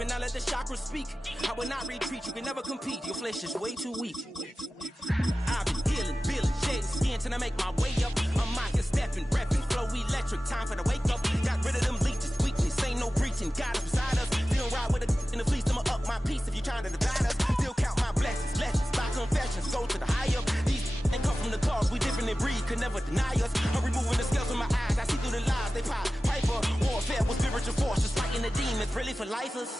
and I let the chakras speak. I will not retreat, you can never compete. Your flesh is way too weak. I've been healing, feeling, shedding skin till I make my way up. I'm mocking, stepping, repping, flow electric. Time for the wake up. Got rid of them leeches, weakness, ain't no breaching. God up beside us. Still ride with a in the fleece, I'ma up my piece if you trying to divide us. Still count my blessings, legends, by confessions, go to the high up. These ain't come from the cause, we different in breed, could never deny us. I'm removing the scales from my eyes, I see through the lies they pop. Piper, warfare with spiritual force, just fighting the demons, really for lifers.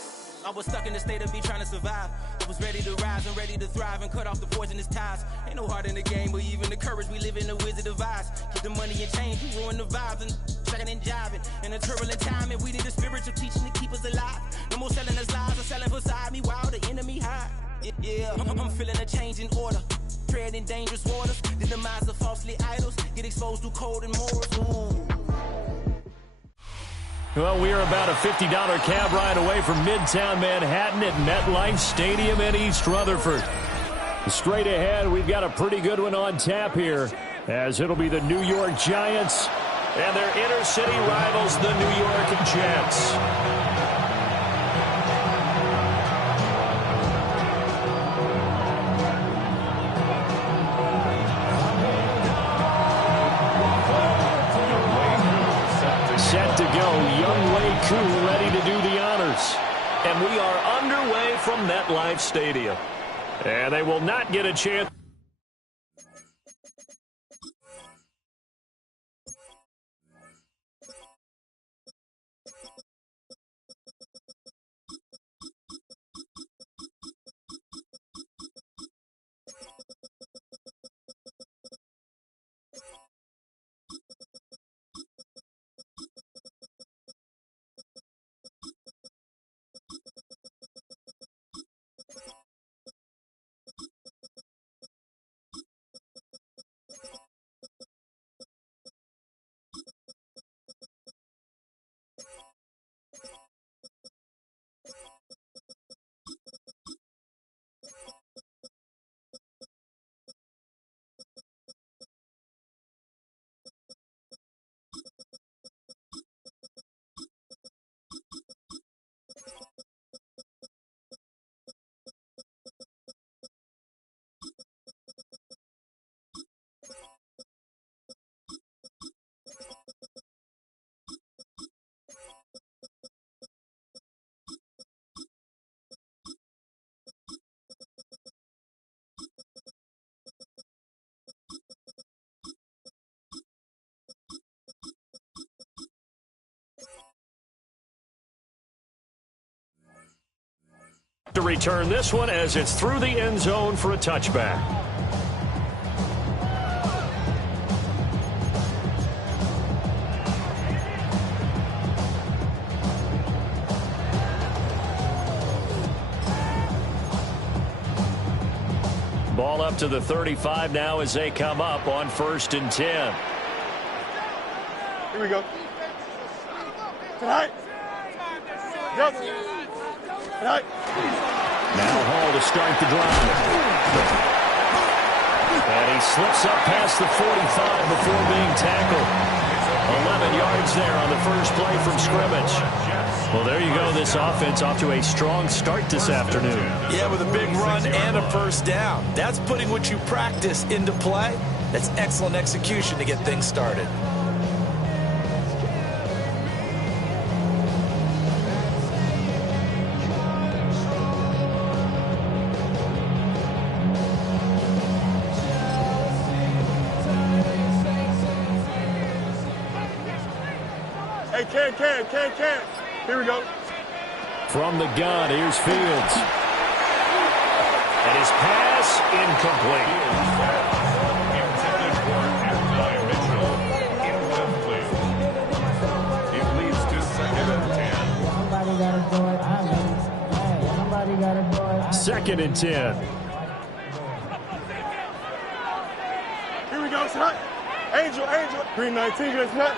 I was stuck in the state of me trying to survive. I was ready to rise and ready to thrive and cut off the poisonous ties. Ain't no heart in the game, but even the courage we live in the wizard of eyes. Get the money and change, you ruin the vibes and checking and jiving. In a turbulent time, and we need a spiritual teaching to keep us alive. No more selling us lies or selling beside me while the enemy hide. Yeah, I'm feeling a change in order. Treading dangerous waters, the demise of falsely idols. Get exposed to cold and morals. Ooh. Well, we are about a $50 cab ride away from Midtown Manhattan at MetLife Stadium in East Rutherford. Straight ahead, we've got a pretty good one on tap here, as it'll be the New York Giants and their inner-city rivals, the New York Jets. Set to go, Young Wei Koo ready to do the honors. And we are underway from MetLife Stadium. And they will not get a chance. To return this one as it's through the end zone for a touchback. Ball up to the 35 now as they come up on 1st and 10. Here we go. Tonight. Yep. Tonight. Now Hall to start the drive. And he slips up past the 45 before being tackled. 11 yards there on the first play from scrimmage. Well, there you go. This offense off to a strong start this afternoon. Yeah, with a big run and a first down. That's putting what you practice into play. That's excellent execution to get things started. Can. Here we go. From the gun, here's Fields. And his pass incomplete. It leads to 2nd and 10. 2nd and 10. Here we go, son. Angel. Green 19, good snap.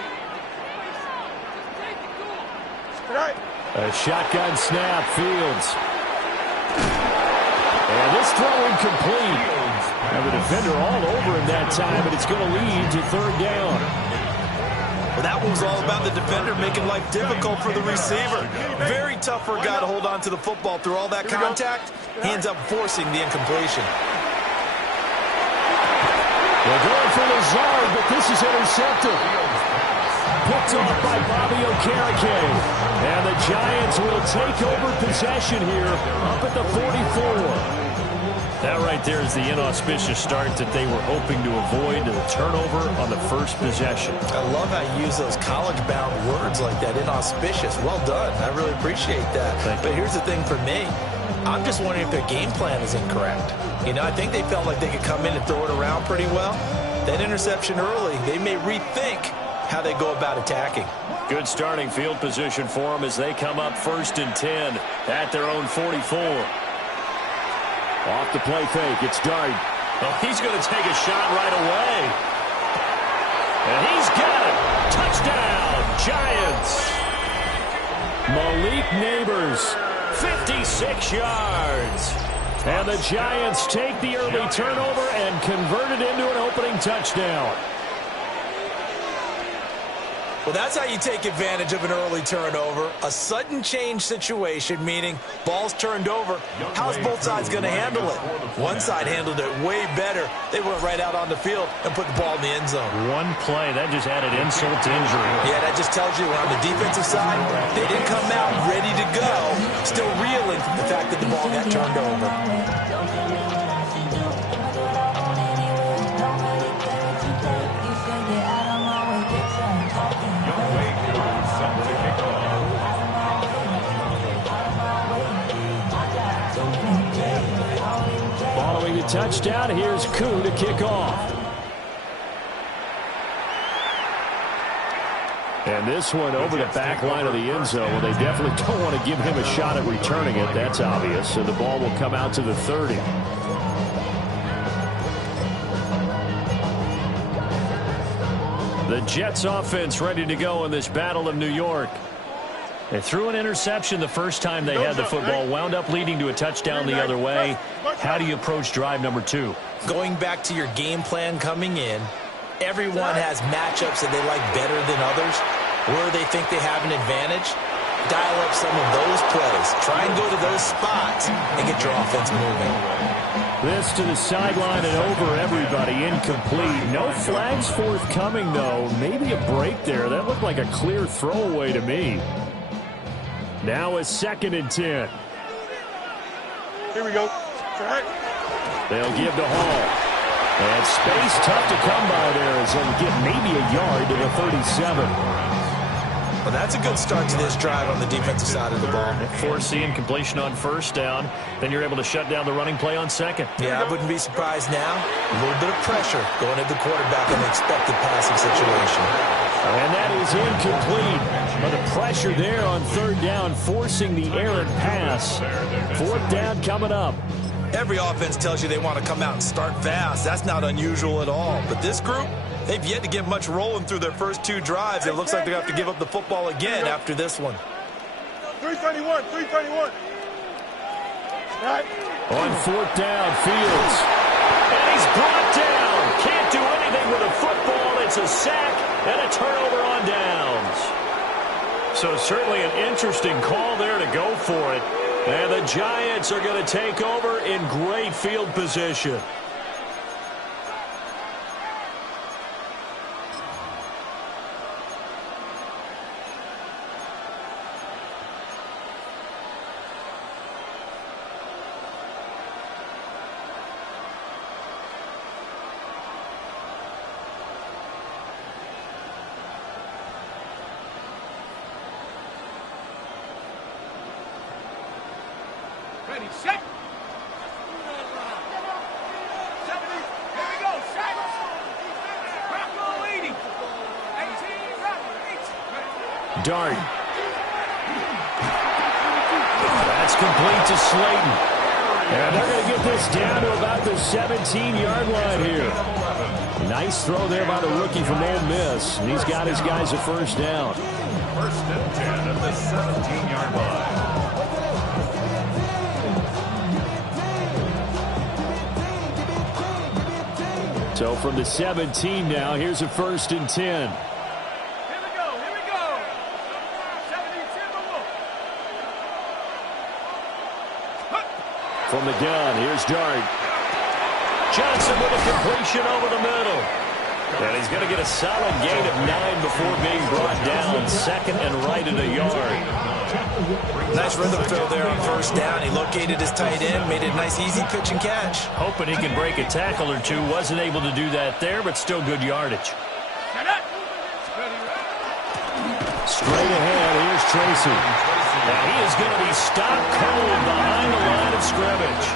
Tonight. A shotgun snap, Fields. And this throw incomplete. And the defender all over him that time, but it's going to lead to 3rd down. Well, That was all about the defender making life difficult for the receiver. Very tough for a guy to hold on to the football through all that contact. He ends up forcing the incompletion. They're going for Lazard, but this is intercepted. Picked off by Bobby Okereke. And the Giants will take over possession here up at the 44. That right there is the inauspicious start that they were hoping to avoid, the turnover on the first possession. I love how you use those college-bound words like that, inauspicious. Well done. I really appreciate that. But here's the thing for me. I'm just wondering if their game plan is incorrect. You know, I think they felt like they could come in and throw it around pretty well. That interception early, they may rethink how they go about attacking. Good starting field position for them as they come up 1st and 10 at their own 44. Off the play fake, it's Dart. Oh, he's going to take a shot right away. And he's got it. Touchdown, Giants. Malik Neighbors, 56 yards. And the Giants take the early turnover and convert it into an opening touchdown. Well, that's how you take advantage of an early turnover. A sudden change situation, meaning ball's turned over. How's both sides going to handle it? One side handled it way better. They went right out on the field and put the ball in the end zone. One play, that just added insult to injury. Yeah, that just tells you on the defensive side, they didn't come out ready to go, still reeling from the fact that the ball got turned over. Following the touchdown, here's Koo to kick off. And this one over the back line of the end zone. Well, they definitely don't want to give him a shot at returning it. That's obvious. So the ball will come out to the 30. The Jets offense ready to go in this Battle of New York. They threw an interception the first time they had the football, wound up leading to a touchdown the other way. How do you approach drive number 2? Going back to your game plan coming in, everyone has matchups that they like better than others. Where they think they have an advantage, dial up some of those plays. Try and go to those spots and get your offense moving. This to the sideline and over everybody, incomplete. No flags forthcoming, though. Maybe a break there. That looked like a clear throwaway to me. Now a 2nd and 10. Here we go. They'll give to Hall. And space tough to come by there as they'll get maybe a yard to the 37. Well, that's a good start to this drive on the defensive side of the ball. Force completion on 1st down. Then you're able to shut down the running play on 2nd. Yeah, I wouldn't be surprised now. A little bit of pressure going at the quarterback in the expected passing situation. And that is incomplete. But the pressure there on 3rd down, forcing the errant pass. 4th down coming up. Every offense tells you they want to come out and start fast. That's not unusual at all. But this group, they've yet to get much rolling through their first 2 drives. It looks like they're going to have to give up the football again after this one. 331. Right. On 4th down, Fields. And he's brought down. Can't do anything with a football. It's a sack and a turnover on downs. So certainly an interesting call there to go for it. And the Giants are going to take over in great field position. Ready, set. 70. Here we go. Set. Rocco leading. 18. Dart. That's complete to Slayton. And they're going to get this down to about the 17-yard line here. Nice throw there by the rookie from Ole Miss. And he's got his guys a 1st down. 1st and 10 at the 17-yard line. So from the 17 now, here's a 1st and 10. Here we go. from the gun. Here's Dart. Johnson with a completion over the middle. And he's going to get a solid gain of 9 before being brought down. Second and right at a yard. Nice rhythm throw there on first down. He located his tight end, made it a nice easy pitch and catch. Hoping he can break a tackle or two. Wasn't able to do that there, but still good yardage. Straight ahead, here's Tracy. And he is going to be stopped cold behind the line of scrimmage.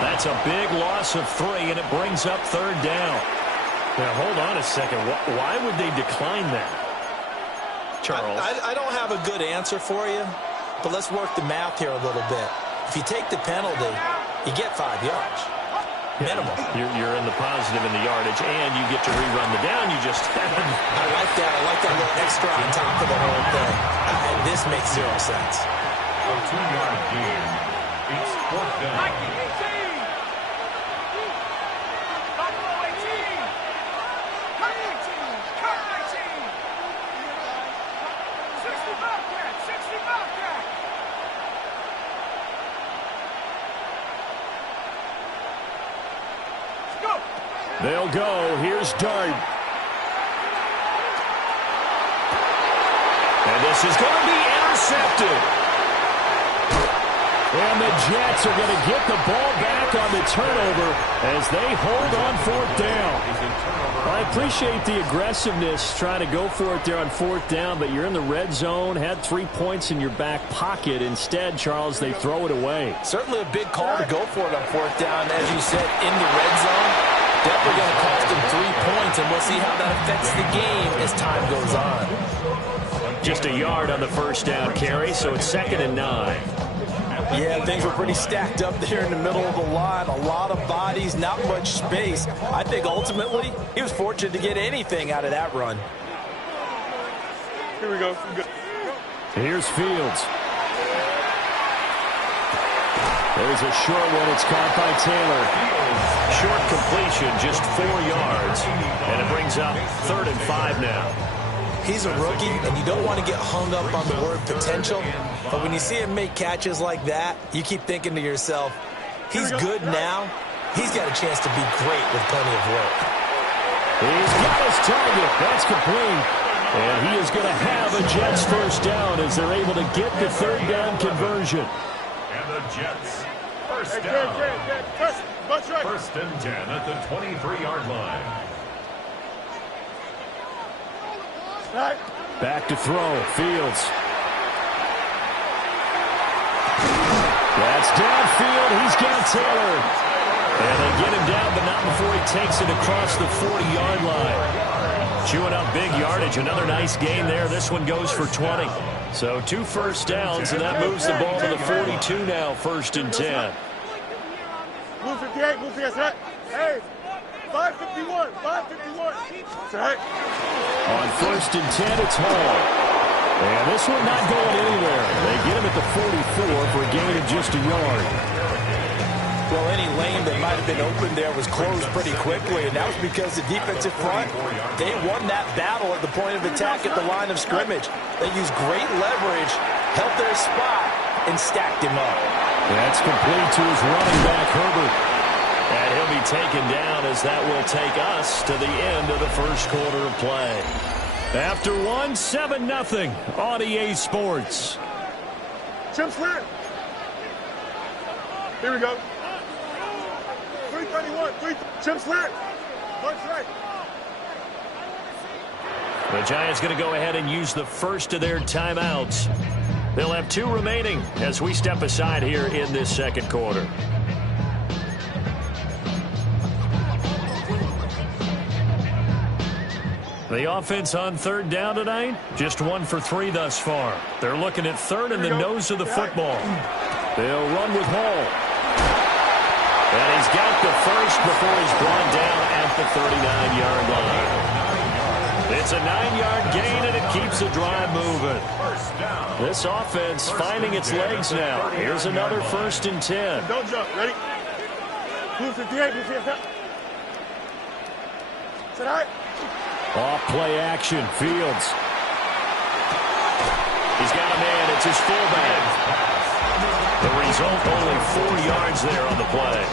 That's a big loss of 3, and it brings up third down. Now, hold on a second. Why would they decline that? Charles? I don't have a good answer for you, but let's work the math here a little bit. If you take the penalty, you get 5 yards. Minimum. You're in the positive in the yardage, and you get to rerun the down you just had. I like that. I like that little extra on top of the whole thing. This makes 0 sense. A 2-yard gain. It's 4th down. They'll go. Here's Dart. And this is going to be intercepted. And the Jets are going to get the ball back on the turnover as they hold on 4th down. I appreciate the aggressiveness trying to go for it there on 4th down, but you're in the red zone, had 3 points in your back pocket. Instead, Charles, they throw it away. Certainly a big call to go for it on 4th down, as you said, in the red zone. Definitely going to cost them 3 points, and we'll see how that affects the game as time goes on. Just a yard on the first down carry, so it's 2nd and 9. Yeah, things were pretty stacked up there in the middle of the line. A lot of bodies, not much space. I think ultimately he was fortunate to get anything out of that run. Here we go. Here's Fields. There's a short one. It's caught by Taylor. Short completion, just 4 yards. And it brings up 3rd and 5 now. He's a rookie, and you don't want to get hung up on the word potential. But when you see him make catches like that, you keep thinking to yourself, he's good now. He's got a chance to be great with plenty of work. He's got his target. That's complete. And he is going to have a Jets first down as they're able to get the 3rd down conversion. And the Jets, first down. First and 10 at the 23-yard line. Back to throw. Fields. That's downfield. He's got Taylor. And they get him down, but not before he takes it across the 40-yard line. Chewing up big yardage. Another nice gain there. This one goes for 20. So 2 first downs, and that moves the ball to the 42 now, 1st and 10. Move 58, move 58. Hey, 551, 551. On 1st and 10, it's Hall. And this one not going anywhere. They get him at the 44 for a gain of just a yard. Well, any lane that might have been open there was closed pretty quickly, and that was because the defensive front, they won that battle at the point of attack at the line of scrimmage. They used great leverage, held their spot, and stacked him up. That's complete to his running back, Herbert. And he'll be taken down as that will take us to the end of the first quarter of play. After one, 7-0 on EA Sports. Chip slant. Here we go. 331. Chip slant. Punch right. The Giants going to go ahead and use the first of their timeouts. They'll have 2 remaining as we step aside here in this second quarter. The offense on 3rd down tonight, just 1 for 3 thus far. They're looking at 3rd and the nose of the football. They'll run with Hall. And he's got the first before he's brought down at the 39-yard line. It's a 9-yard gain, and it keeps the drive moving. This offense finding its legs now. Here's another 1st and 10. Don't jump. Ready? Move 58. Move 58. Sit high. Off play action. Fields. He's got a man. It's his fullback. The result, only 4 yards there on the play.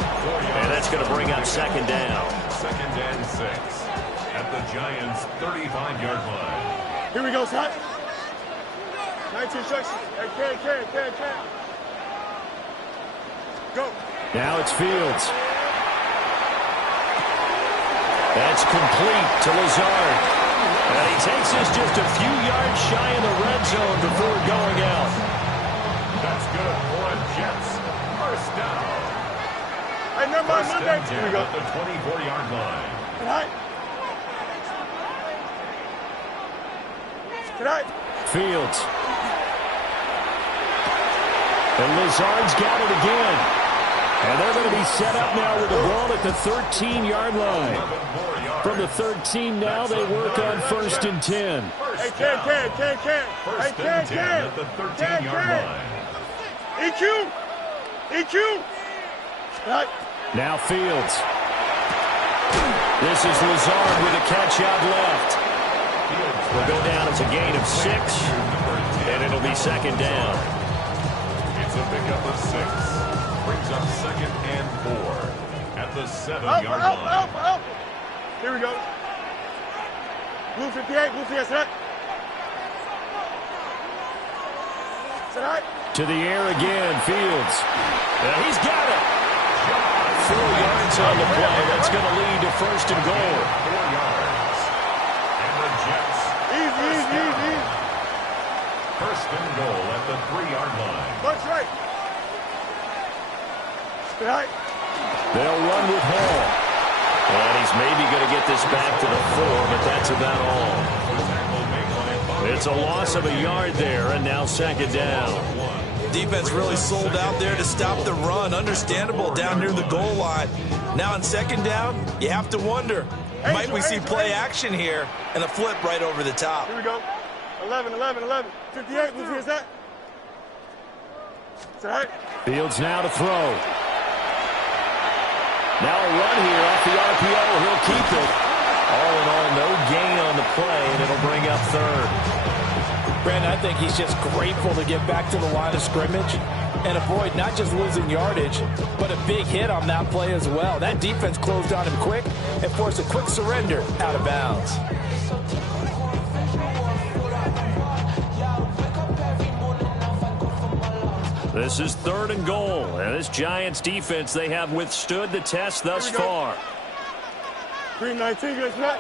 And that's going to bring up second down. Second and 6 at the Giants' 35-yard line. Here we go, Scott. 19 instructions. Hey, can. Go. Now it's Fields. That's complete to Lazard. And he takes us just a few yards shy in the red zone before going out. That's good for a Jets first down. Hey, never mind, First and 10 Here we go. at the 24-yard line. Tonight. Fields. And Lazard's got it again. And they're going to be set up now with the ball at the 13-yard line. From the 13 now, they work on first and 10. Hey, can. First and 10 at the 13-yard line. EQ. Tonight. Now Fields. This is Lazard with a catch out left. Will go down as a gain of 6, and it'll be second down. It's a pickup of 6. Brings up second and 4 at the 7-yard line. Up. Here we go. Blue 58, tonight. Tonight. To the air again, Fields. And he's got it. 4 yards on the play. That's going to lead to first and goal. 4 yards. And the Jets. Easy. First and goal at the 3-yard line. Bunch right. Tonight. They'll run with Hall. And he's maybe going to get this back to the 4, but that's about all. It's a loss of a yard there, and now second down. Defense really sold out there to stop the run. Understandable down near the goal line. Now on second down, you have to wonder, might we see play action here and a flip right over the top? Here we go. 11. 58, who's that? Tonight. Fields now to throw. Now a run here off the RPO. He'll keep it. All in all, no gain on the play, and it'll bring up third. Brandon, I think he's just grateful to get back to the line of scrimmage and avoid not just losing yardage, but a big hit on that play as well. That defense closed on him quick and forced a quick surrender out of bounds. This is third and goal, and this Giants defense, they have withstood the test thus far. Green 19, guys, tonight.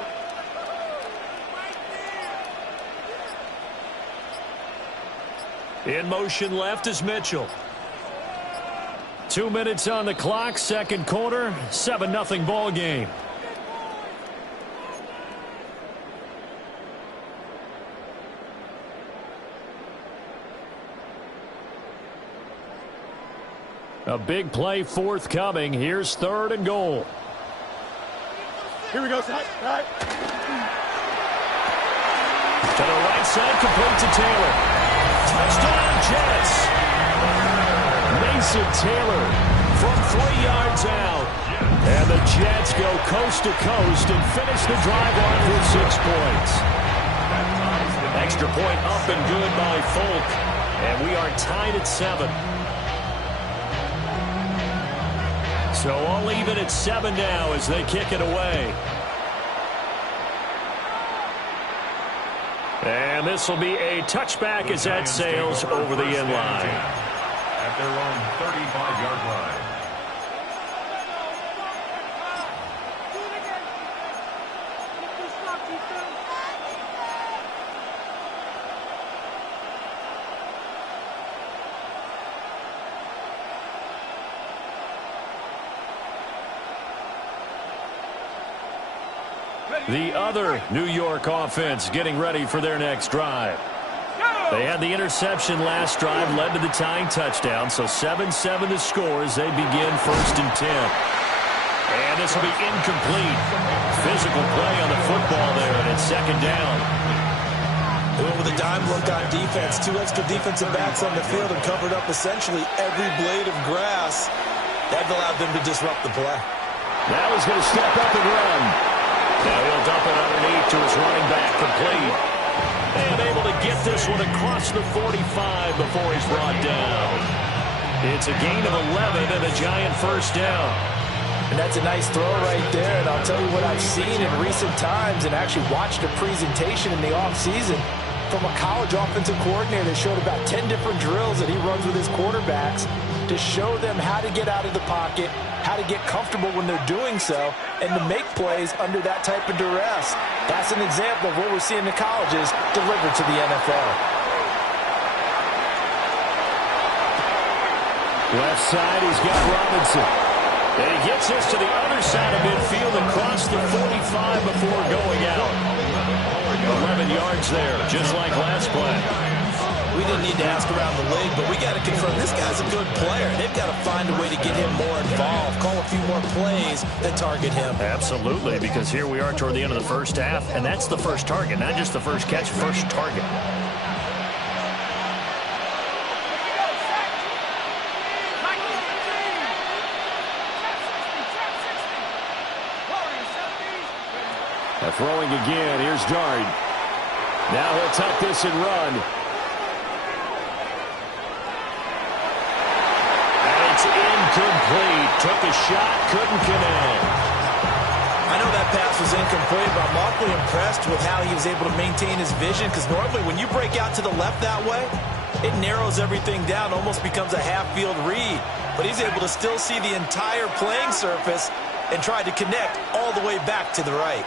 In motion left is Mitchell. 2 minutes on the clock, second quarter, 7-0 ball game. A big play forthcoming. Here's third and goal. Here we go, Scott. Right. To the right side, complete to Taylor. Touchdown, Jets. Mason Taylor from 3 yards out. And the Jets go coast to coast and finish the drive off with 6 points. Extra point up and good by Folk. And we are tied at 7. So all even at 7 now as they kick it away. And this will be a touchback as that sails over the end line. At their own 35-yard line. The other New York offense getting ready for their next drive. They had the interception last drive, led to the tying touchdown, so 7-7 the score as they begin first and 10. And this will be incomplete. Physical play on the football there, and it's second down. With a dime look on defense, 2 extra defensive backs on the field and covered up essentially every blade of grass. That allowed them to disrupt the play. Now he's going to step up and run. Now he'll dump it underneath to his running back, complete. And able to get this one across the 45 before he's brought down. It's a gain of 11 and a giant first down. And that's a nice throw right there. And I'll tell you what I've seen in recent times and actually watched a presentation in the offseason from a college offensive coordinator that showed about 10 different drills that he runs with his quarterbacks to show them how to get out of the pocket, how to get comfortable when they're doing so, and to make plays under that type of duress. That's an example of what we're seeing in the colleges delivered to the NFL. Left side, he's got Robinson. And he gets this to the other side of midfield across the 45 before going out. 11 yards there, just like last play. We didn't need to ask around the league, but we got to confirm this guy's a good player. They've got to find a way to get him more involved, call a few more plays that target him. Absolutely, because here we are toward the end of the first half, and that's the first target, not just the first catch, first target. Throwing again. Here's Dard. Now he'll tuck this and run. And it's incomplete. Took a shot, couldn't connect. I know that pass was incomplete, but I'm awfully impressed with how he was able to maintain his vision, because normally when you break out to the left that way, it narrows everything down, almost becomes a half-field read. But he's able to still see the entire playing surface and try to connect all the way back to the right.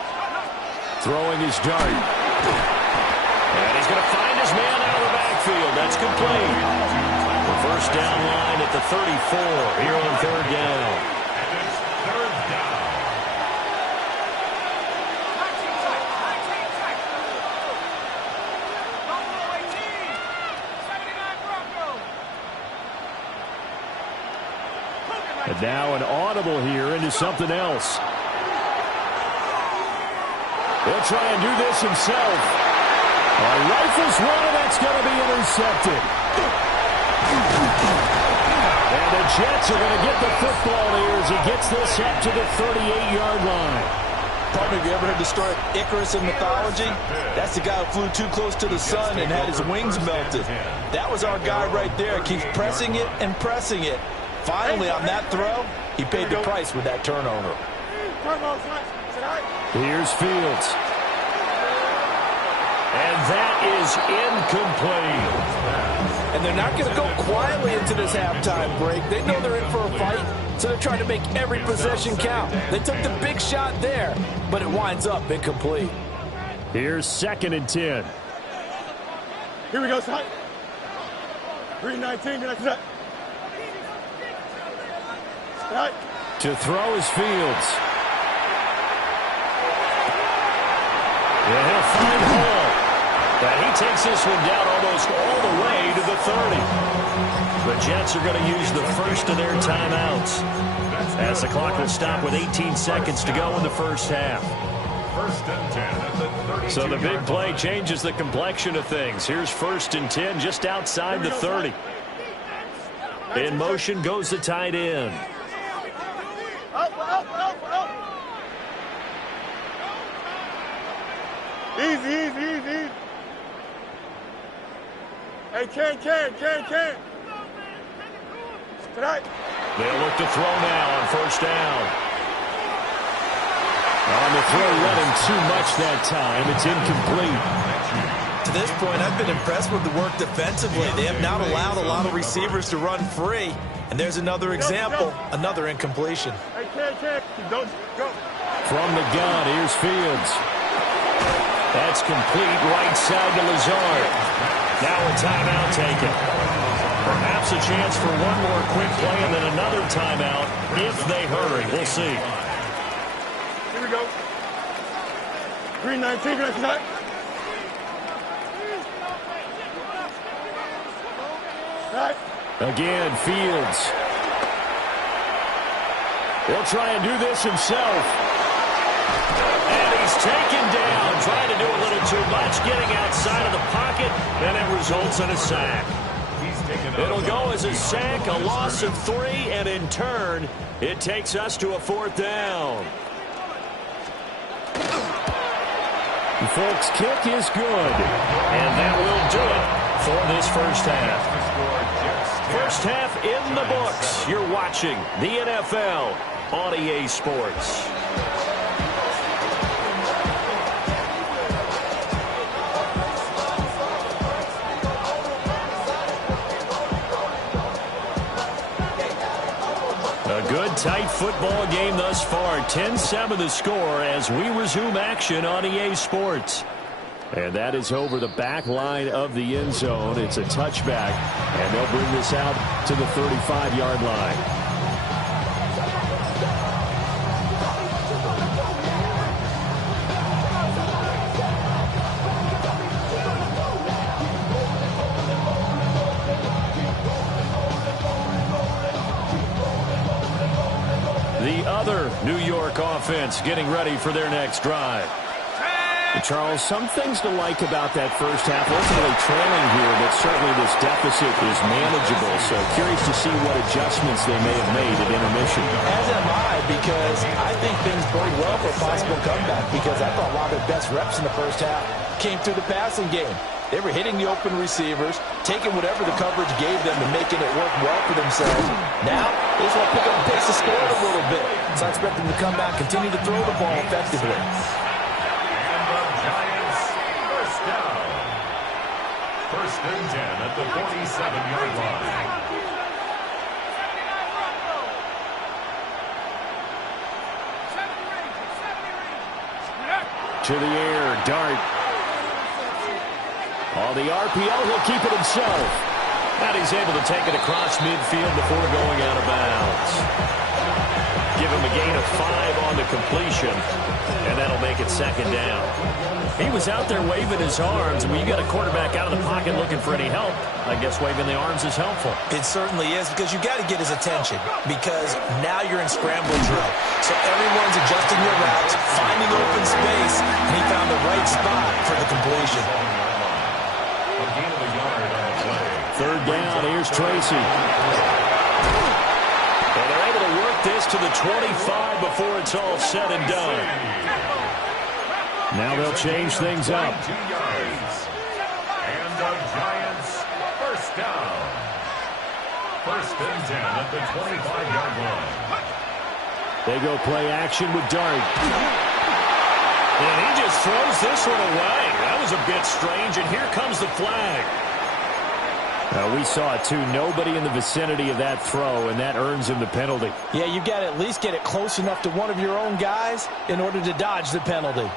Throwing his Dart. And he's going to find his man out of the backfield. That's complete. The first down line at the 34 here on third down. And it's third down. And now an audible here into something else. He'll try and do this himself. Rifles one, and that's going to be intercepted. And the Jets are going to get the football here as he gets this up to the 38-yard line. Probably, have you ever heard the story of Icarus in mythology? That's the guy who flew too close to the sun and had his wings melted. That was our guy right there. Keeps pressing it and pressing it. Finally, on that throw, he paid the price with that turnover. Here's Fields. And that is incomplete. And they're not going to go quietly into this halftime break. They know they're in for a fight, so they're trying to make every possession count. They took the big shot there, but it winds up incomplete. Here's 2nd and 10. Here we go, son. 3-19, get that. Right. To throw is Fields. And he'll find Hall. And he takes this one down almost all the way to the 30. The Jets are going to use the first of their timeouts, as the clock will stop with 18 seconds to go in the first half. First and 10 at the 32. So the big play changes the complexion of things. Here's 1st and 10 just outside the 30. In motion goes the tight end. Up. Easy. Hey, Ken. Tonight. They'll look to throw now on first down. On the throw, let him too much that time. It's incomplete. To this point, I've been impressed with the work defensively. They have not allowed a lot of receivers to run free. And there's another example, another incompletion. Hey, Ken. Don't go. From the gun, here's Fields. That's complete right side to Lazard. Now a timeout taken. Perhaps a chance for one more quick play and then another timeout if they hurry. We'll see. Here we go. 3-19, get that. Right. Again, Fields. He'll try and do this himself. And he's taken down, trying to do a little too much, getting outside of the pocket, and it results in a sack. It'll go as a sack, a loss of 3, and in turn, it takes us to a 4th down. The Folks' kick is good. And that will do it for this first half. First half in the books. You're watching the NFL on EA Sports. A good, tight football game thus far. 10-7 the score as we resume action on EA Sports. And that is over the back line of the end zone. It's a touchback, and they'll bring this out to the 35-yard line. The other New York offense getting ready for their next drive. Charles, some things to like about that first half. Ultimately trailing here, but certainly this deficit is manageable. So curious to see what adjustments they may have made at intermission. As am I, because I think things bode well for a possible comeback, because I thought a lot of their best reps in the first half came through the passing game. They were hitting the open receivers, taking whatever the coverage gave them and making it work well for themselves. Now, they just want to pick up the pace of score a little bit. So I expect them to come back, continue to throw the ball effectively. First and 10 at the 47-yard line. To the air, Dart. On the RPO, he'll keep it himself. And he's able to take it across midfield before going out of bounds. Give him a gain of 5 on the completion, and that'll make it second down. He was out there waving his arms, and when you got a quarterback out of the pocket looking for any help, I guess waving the arms is helpful. It certainly is, because you got to get his attention, because now you're in scramble drill. So everyone's adjusting their routes, finding open space, and he found the right spot for the completion. A gain of a yard on the play. Third down, here's Tracy. And they're able to work this to the 25 before it's all said and done. Now they'll change things up. 2 yards. And the Giants first down. First and 10 at the 25-yard line. They go play action with Dart. And he just throws this one away. That was a bit strange, and here comes the flag. We saw it, too. Nobody in the vicinity of that throw, and that earns him the penalty. Yeah, you've got to at least get it close enough to one of your own guys in order to dodge the penalty.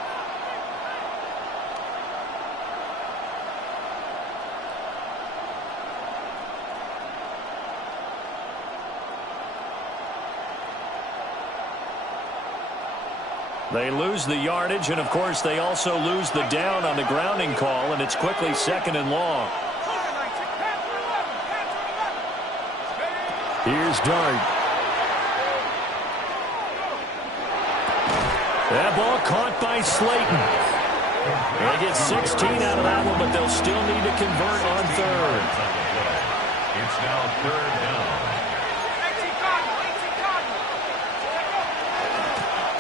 They lose the yardage, and, of course, they also lose the down on the grounding call, and it's quickly second and long. Here's Dart. That ball caught by Slayton. They get 16 out of that one, but they'll still need to convert on third. It's now third down.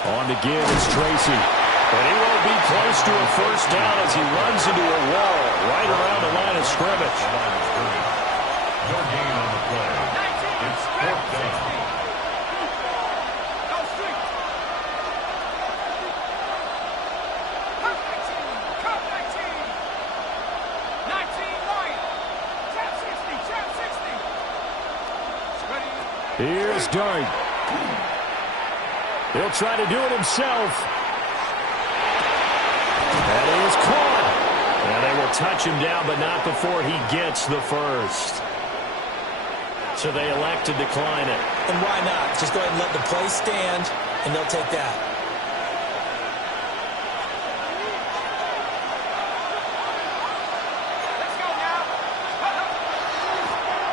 On to give is Tracy. But he won't be close to a first down as he runs into a wall right around the line of scrimmage. No gain on the play. It's fourth down. Here's Dart. He'll try to do it himself. That is caught. And they will touch him down, but not before he gets the first. So they elect to decline it. And why not? Just go ahead and let the play stand, and they'll take that.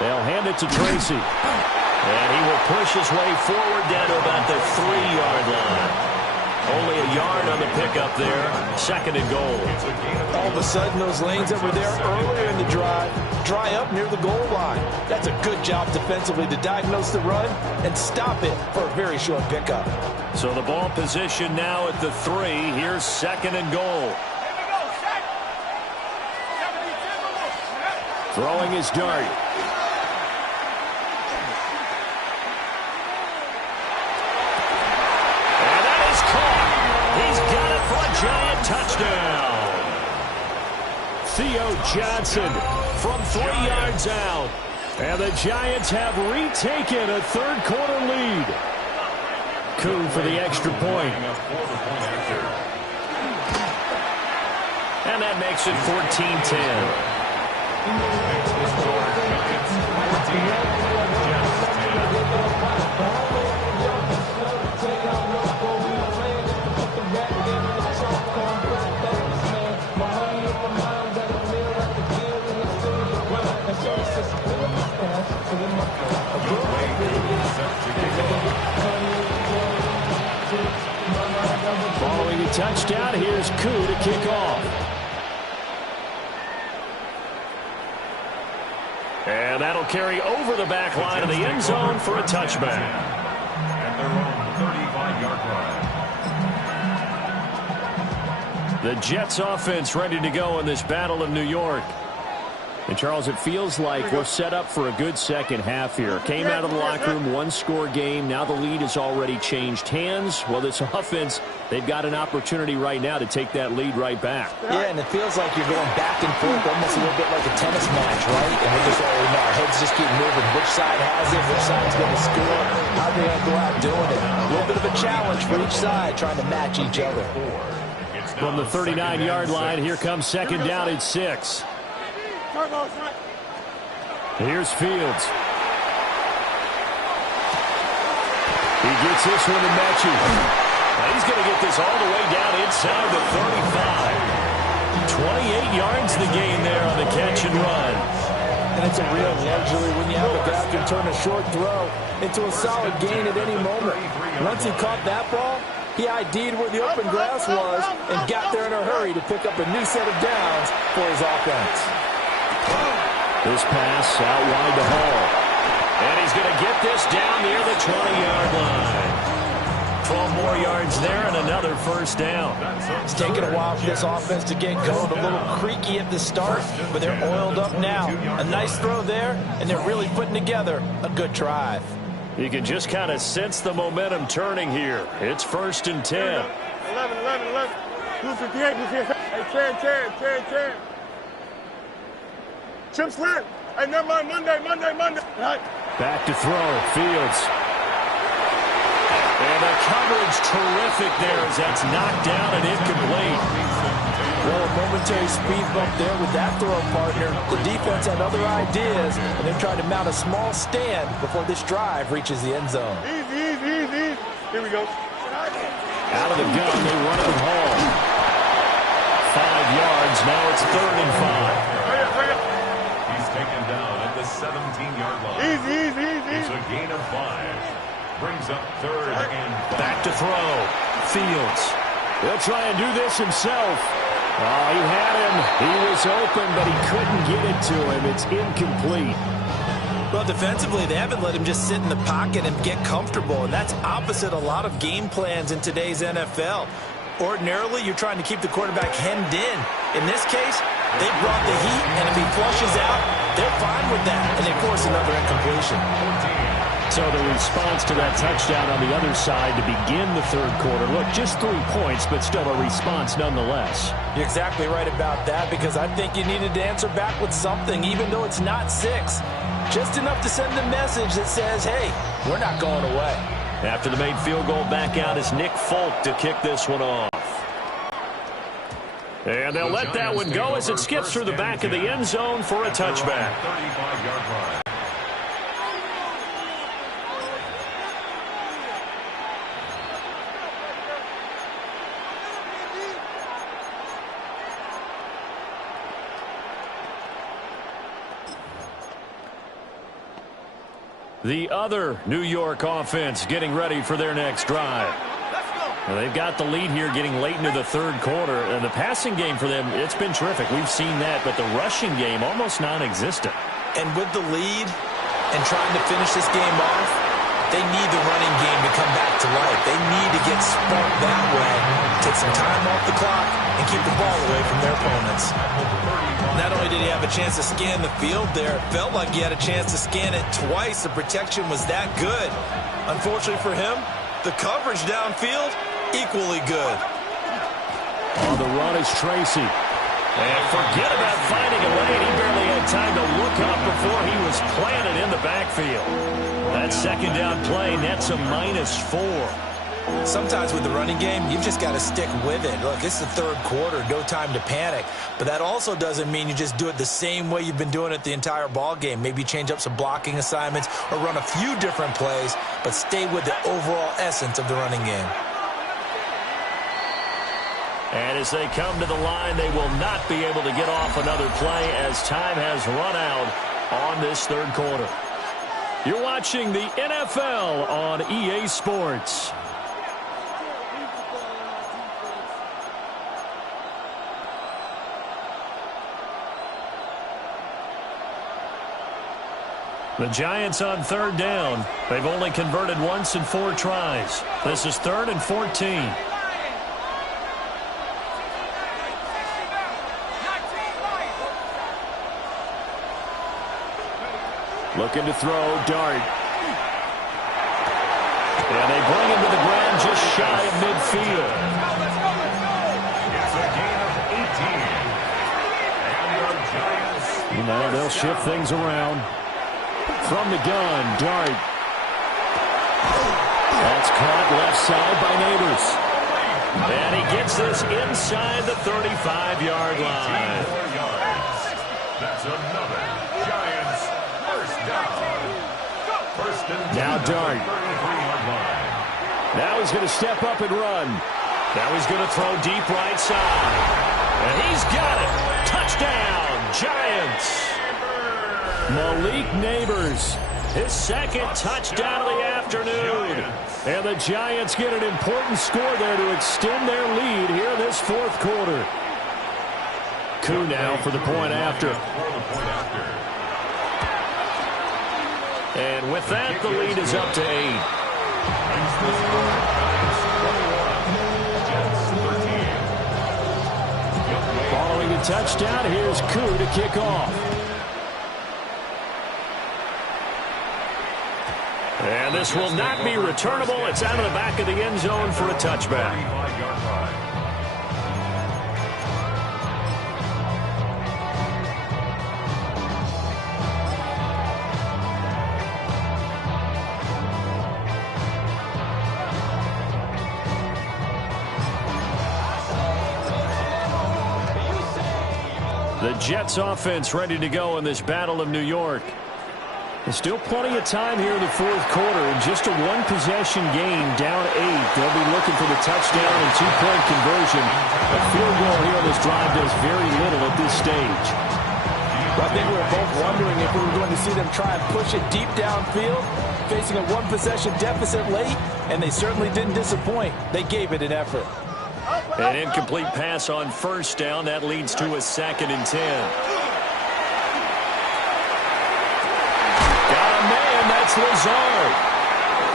They'll hand it to Tracy. And he will push his way forward down to about the 3-yard line. Only a yard on the pickup there. Second and goal. All of a sudden, those lanes that were there earlier in the drive dry up near the goal line. That's a good job defensively to diagnose the run and stop it for a very short pickup. So the ball position now at the 3. Here's second and goal. Throwing his Dart. Theo Johnson from 3 yards out. And the Giants have retaken a third-quarter lead. Koo for the extra point. And that makes it 14-10. Following a touchdown, here's Koo to kick off. And that'll carry over the back line of the end zone for a touchback. At their own 35-yard line. The Jets offense ready to go in this battle of New York. And, Charles, it feels like we're set up for a good second half here. Came out of the locker room, one-score game. Now the lead has already changed hands. Well, this offense, they've got an opportunity right now to take that lead right back. Yeah, and it feels like you're going back and forth, almost a little bit like a tennis match, right? And we're just all, our heads just keep moving. Which side has it? Which side's going to score? How are they going to go out doing it? A little bit of a challenge for each side, trying to match each other. From the 39-yard line, here comes second down at 6. Here's Fields. He gets this one to Mechie. He's going to get this all the way down inside the 35. 28 yards the gain there on the catch and run. And it's a real luxury when you have a guy who can turn a short throw into a solid gain at any moment. Once he caught that ball, he ID'd where the open grass was and got there in a hurry to pick up a new set of downs for his offense. This pass out wide to Hall. And he's going to get this down near the 20-yard line. 12 more yards there and another first down. It's taken a while for this offense to get going. A little creaky at the start, but they're oiled up now. A nice throw there, and they're really putting together a good drive. You can just kind of sense the momentum turning here. It's 1st and 10. 11. 258. Hey, 10. Chip slant. Hey, never mind. Monday. Right. Back to throw. Fields. And the coverage terrific there as that's knocked down and incomplete. Well, a momentary speed bump there with that throw partner. The defense had other ideas, and they're trying to mount a small stand before this drive reaches the end zone. Easy. Here we go. Out of the gun, they run it with Hall. 5 yards. Now it's 3rd and 5. Taken down at the 17-yard line. Easy. It's a gain of 5. Brings up 3rd and 5. Back to throw. Fields. He'll try and do this himself. Oh, he had him. He was open, but he couldn't get it to him. It's incomplete. Well, defensively, they haven't let him just sit in the pocket and get comfortable, and that's opposite a lot of game plans in today's NFL. Ordinarily, you're trying to keep the quarterback hemmed in. In this case, they brought the heat, and if he flushes out, they're fine with that, and they force another incompletion. So the response to that touchdown on the other side to begin the third quarter. Look, just 3 points, but still a response nonetheless. You're exactly right about that, because I think you needed to answer back with something, even though it's not 6. Just enough to send the message that says, hey, we're not going away. After the made field goal, back out is Nick Folk to kick this one off. And they'll let that one go as it skips through the back of the end zone for a touchback. 35-yard line. The other New York offense getting ready for their next drive. Well, they've got the lead here getting late into the third quarter. And the passing game for them, it's been terrific. We've seen that, but the rushing game almost non-existent. And with the lead and trying to finish this game off, they need the running game to come back to life. They need to get sparked that way, take some time off the clock, and keep the ball away from their opponents. Not only did he have a chance to scan the field there, it felt like he had a chance to scan it twice. The protection was that good. Unfortunately for him, the coverage downfield, equally good. On the run is Tracy. And forget about finding a lane. He barely had time to look up before he was planted in the backfield. That second down play nets a -4. Sometimes with the running game, you've just got to stick with it. Look, it's the third quarter, no time to panic. But that also doesn't mean you just do it the same way you've been doing it the entire ball game. Maybe change up some blocking assignments or run a few different plays, but stay with the overall essence of the running game. And as they come to the line, they will not be able to get off another play as time has run out on this third quarter. You're watching the NFL on EA Sports. The Giants on third down. They've only converted once in 4 tries. This is 3rd and 14. Looking to throw, Dart. And they bring him to the ground just shy of midfield. It's a gain of 18. And the Giants. Now they'll shift things around. From the gun, Dart. That's caught left side by Neighbors. And he gets this inside the 35-yard line. That's another Giants first down. First and 10 Now Dart. 33-yard line. Now he's going to step up and run. Now he's going to throw deep right side. And he's got it. Touchdown, Giants. Malik Neighbors, his second touchdown of the afternoon. And the Giants get an important score there to extend their lead here in this fourth quarter. Koo now for the point after. And with that, the lead is up to 8. Following the touchdown, here's Koo to kick off. And this will not be returnable. It's out of the back of the end zone for a touchback. The Jets offense ready to go in this Battle of New York. There's still plenty of time here in the fourth quarter. In just a one-possession game, down 8. They'll be looking for the touchdown and two-point conversion. A field goal here on this drive does very little at this stage. Well, I think we were both wondering if we were going to see them try and push it deep downfield, facing a one-possession deficit late, and they certainly didn't disappoint. They gave it an effort. An incomplete pass on first down. That leads to a 2nd and 10. That's Lazard.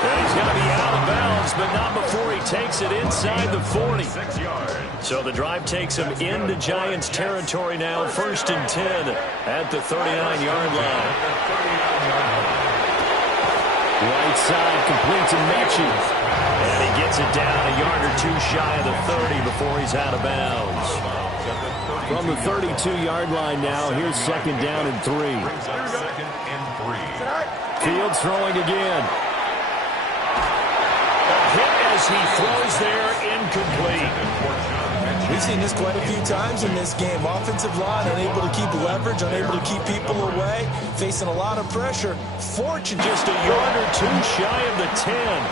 And he's going to be out of bounds, but not before he takes it inside the 40. So the drive takes him into Giants territory now. 1st and 10 at the 39-yard line. Right side completes and matches. And he gets it down a yard or 2 shy of the 30 before he's out of bounds. From the 32-yard line now, here's 2nd down and 3. Fields throwing again. A hit as he throws there, incomplete. We've seen this quite a few times in this game. Offensive line unable to keep leverage, unable to keep people away, facing a lot of pressure. Fortune just a yard or 2 shy of the 10.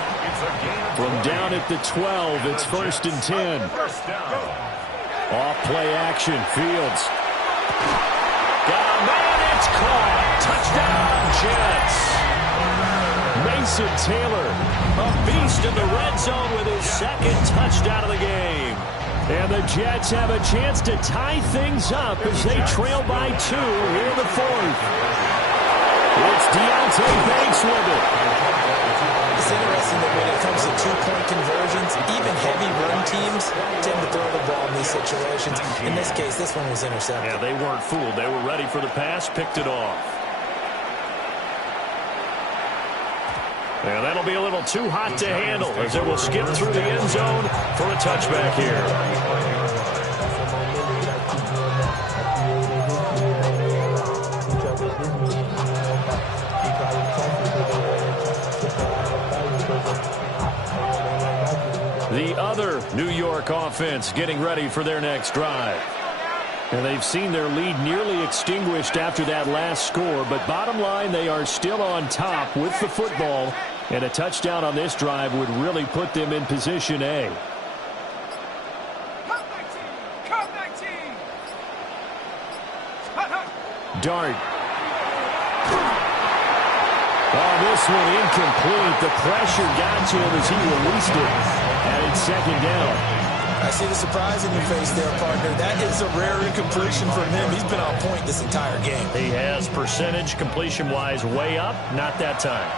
From down at the 12, it's 1st and 10. Off play action, Fields. Got a man, it's caught. Touchdown, Jets. Mason Taylor, a beast in the red zone with his 2nd touchdown of the game. And the Jets have a chance to tie things up as they trail by 2 here in the 4th. It's Deontay Banks with it. It's interesting that when it comes to two-point conversions, even heavy run teams tend to throw the ball in these situations. In this case, this one was intercepted. Yeah, they weren't fooled. They were ready for the pass, picked it off. And that'll be a little too hot to handle as it will skip through the end zone for a touchback here. The other New York offense getting ready for their next drive. And they've seen their lead nearly extinguished after that last score, but bottom line, they are still on top with the football, and a touchdown on this drive would really put them in position A. Dart. Oh, this one incomplete. The pressure got to him as he released it, and it's second down. I see the surprise in your face there, partner. That is a rare incompletion from him. He's been on point this entire game. He has percentage completion-wise way up. Not that time.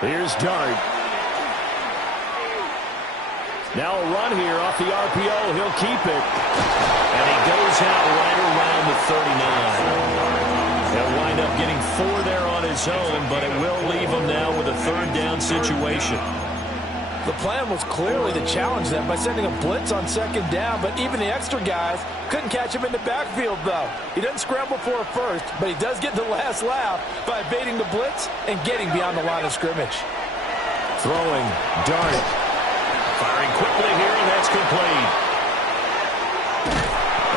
Here's Dart. Now a run here off the RPO. He'll keep it. And he goes out right around the 39. He'll wind up getting 4 there on his own, but it will leave him now with a third down situation. The plan was clearly to challenge them by sending a blitz on second down, but even the extra guys couldn't catch him in the backfield, though. He doesn't scramble for a first, but he does get the last laugh by evading the blitz and getting beyond the line of scrimmage. Throwing, Dart. Firing quickly here, and that's complete.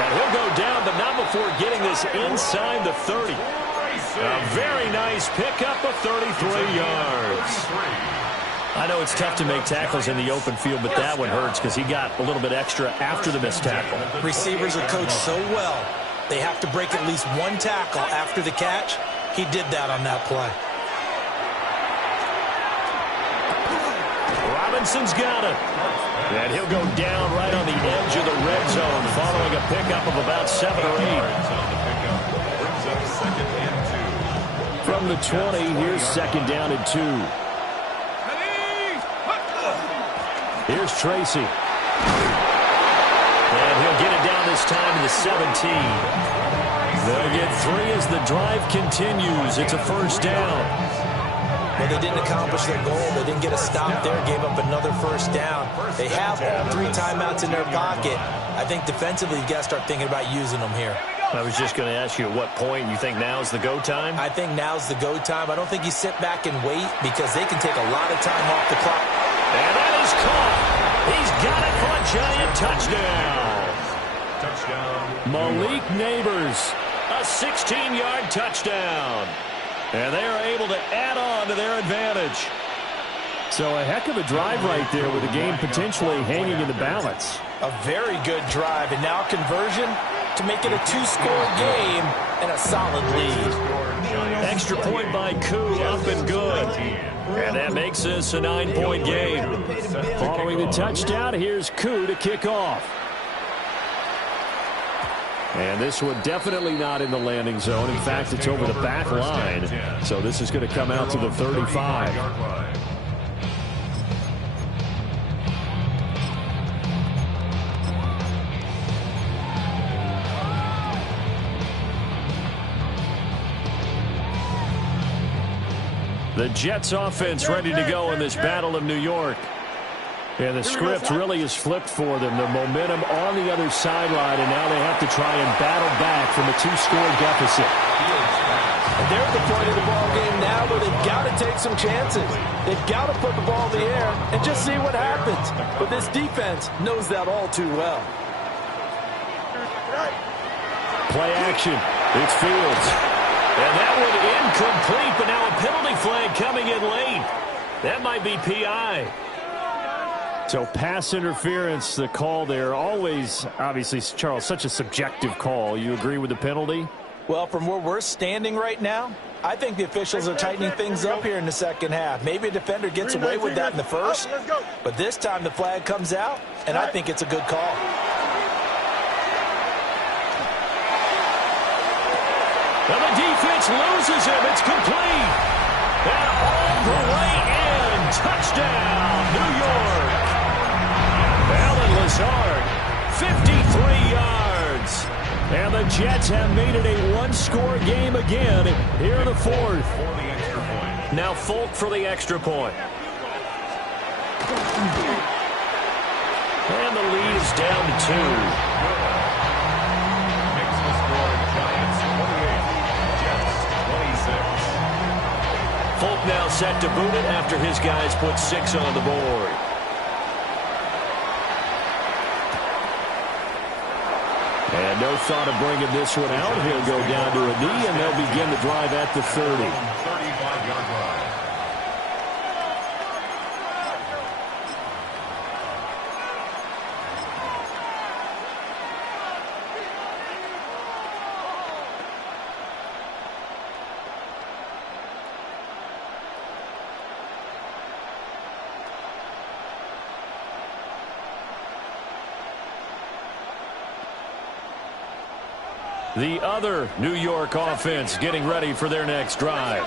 And he'll go down, but not before getting this inside the 30. A very nice pickup of 33 yards. I know it's tough to make tackles in the open field, but that one hurts because he got a little bit extra after the missed tackle. Receivers are coached so well, they have to break at least one tackle after the catch. He did that on that play. Robinson's got it. And he'll go down right on the edge of the red zone following a pickup of about 7 or 8. From the 20, here's second down and 2. Here's Tracy. And he'll get it down this time to the 17. They'll get 3 as the drive continues. It's a first down. Well, they didn't accomplish their goal. They didn't get a stop there, gave up another first down. They have all 3 timeouts in their pocket. I think defensively, you've got to start thinking about using them here. I was just going to ask you at what point you think now's the go time? I think now's the go time. I don't think you sit back and wait because they can take a lot of time off the clock. And that is caught. He's got it for a giant touchdown. Malik Neighbors, a 16-yard touchdown. And they are able to add on to their advantage. So a heck of a drive right there with the game potentially hanging in the balance. A very good drive, and now conversion to make it a 2-score game and a solid lead. Extra point by Koo, up and good. And that makes this a 9-point game. Following the touchdown, here's Koo to kick off. And this one definitely not in the landing zone. In fact, it's over the back line. So this is going to come out to the 35. The Jets offense ready to go in this Battle of New York. And the script really is flipped for them. The momentum on the other sideline, and now they have to try and battle back from a 2-score deficit. And they're at the point of the ball game now where they've got to take some chances. They've got to put the ball in the air and just see what happens. But this defense knows that all too well. Play action. It's Fields. And that one incomplete, but now a penalty flag coming in late. That might be PI. So pass interference, the call there. Always, obviously, Charles, such a subjective call. You agree with the penalty? Well, from where we're standing right now, I think the officials are tightening things up here in the second half. Maybe a defender gets away with that in the first, but this time the flag comes out, and I think it's a good call. Well, the defense loses him. It's complete. And all the way in. Touchdown, New York. Alan Lazard, 53 yards. And the Jets have made it a 1-score game again here in the 4th. Now Folk for the extra point. And the lead is down to 2. Folk now set to boot it after his guys put 6 on the board. And no thought of bringing this one out. He'll go down to a knee, and they'll begin the drive at the 30. 35-yard line. The other New York offense getting ready for their next drive.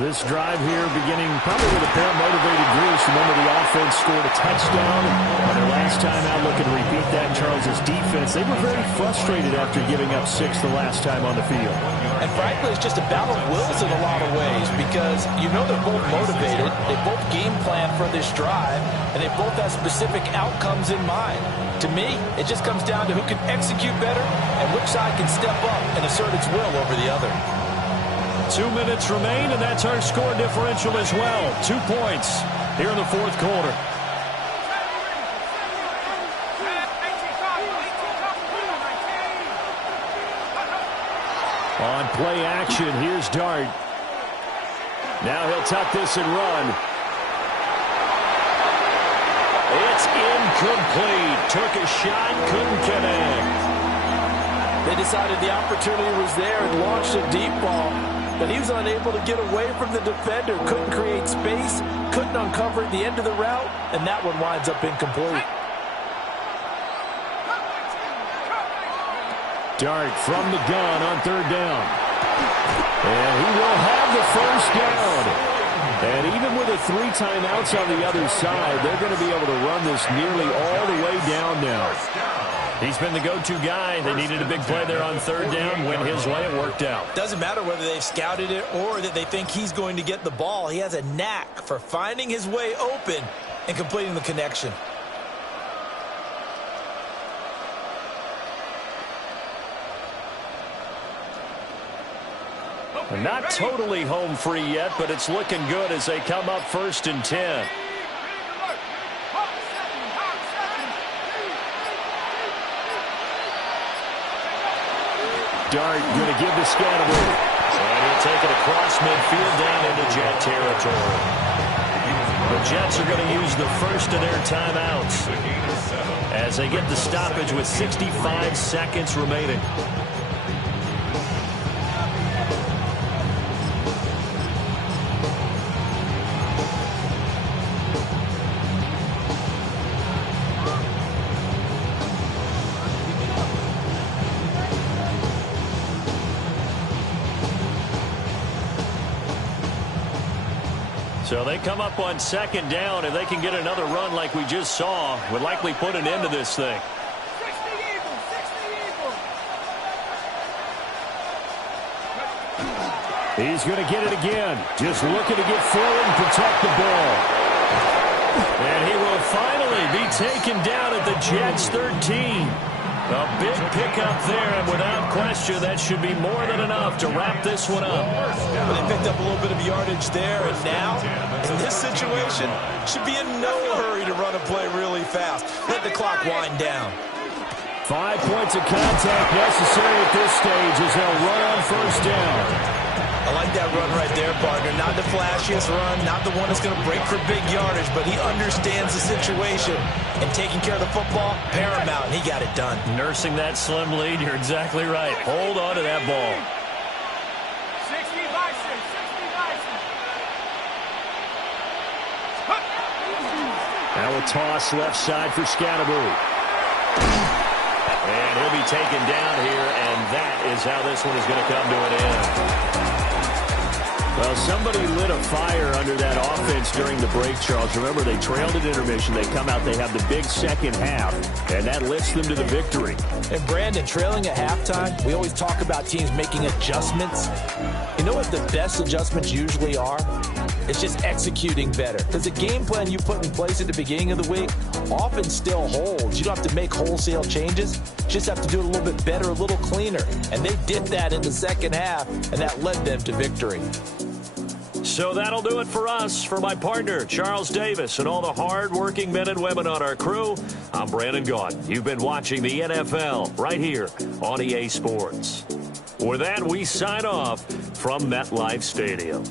This drive here beginning probably with a pair of motivated groups. Remember, the offense scored a touchdown on their last time out. Looking to repeat that. Charles's defense, they were very frustrated after giving up 6 the last time on the field. And frankly, it's just a battle of wills in a lot of ways because you know they're both motivated. They both game plan for this drive, and they both have specific outcomes in mind. To me, it just comes down to who can execute better and which side can step up and assert its will over the other. 2 minutes remain, and that's our score differential as well. 2 points here in the fourth quarter. On play action, here's Dart. Now he'll tuck this and run. It's incomplete. Took a shot, couldn't connect. They decided the opportunity was there and launched a deep ball, but he was unable to get away from the defender. Couldn't create space, couldn't uncover at the end of the route, and that one winds up incomplete. Dart from the gun on third down. And he will have the first down. And even with the 3 timeouts on the other side, they're going to be able to run this nearly all the way down now. He's been the go-to guy. They needed a big play there on third down. Went his way, it worked out. Doesn't matter whether they've scouted it or that they think he's going to get the ball. He has a knack for finding his way open and completing the connection. They're not totally home free yet, but it's looking good as they come up 1st and 10. Dart going to give to Scatterby. And he'll take it across midfield down into Jet territory. The Jets are going to use the first of their timeouts as they get the stoppage with 65 seconds remaining. So they come up on 2nd down. If they can get another run like we just saw, would likely put an end to this thing. He's going to get it again. Just looking to get forward and protect the ball. And he will finally be taken down at the Jets' 13. A big pickup there, and without question, that should be more than enough to wrap this one up. Well, they picked up a little bit of yardage there, and now, in this situation, should be in no hurry to run a play really fast. Let the clock wind down. 5 points of contact necessary at this stage as they'll run on 1st down. I like that run right there, partner. Not the flashiest run, not the one that's going to break for big yardage, but he understands the situation. And taking care of the football, paramount, and he got it done. Nursing that slim lead, you're exactly right. Hold on to that ball. 60 Bison, 60 Bison. Now a toss left side for Scatterby. And he'll be taken down here, and that is how this one is going to come to an end. Well, somebody lit a fire under that offense during the break, Charles. Remember, they trailed at intermission. They come out, they have the big second half, and that lifts them to the victory. And, Brandon, trailing at halftime, we always talk about teams making adjustments. You know what the best adjustments usually are? It's just executing better. Because the game plan you put in place at the beginning of the week often still holds. You don't have to make wholesale changes. You just have to do it a little bit better, a little cleaner. And they did that in the second half, and that led them to victory. So that'll do it for us. For my partner, Charles Davis, and all the hard-working men and women on our crew, I'm Brandon Gaudin. You've been watching the NFL right here on EA Sports. With that, we sign off from MetLife Stadium.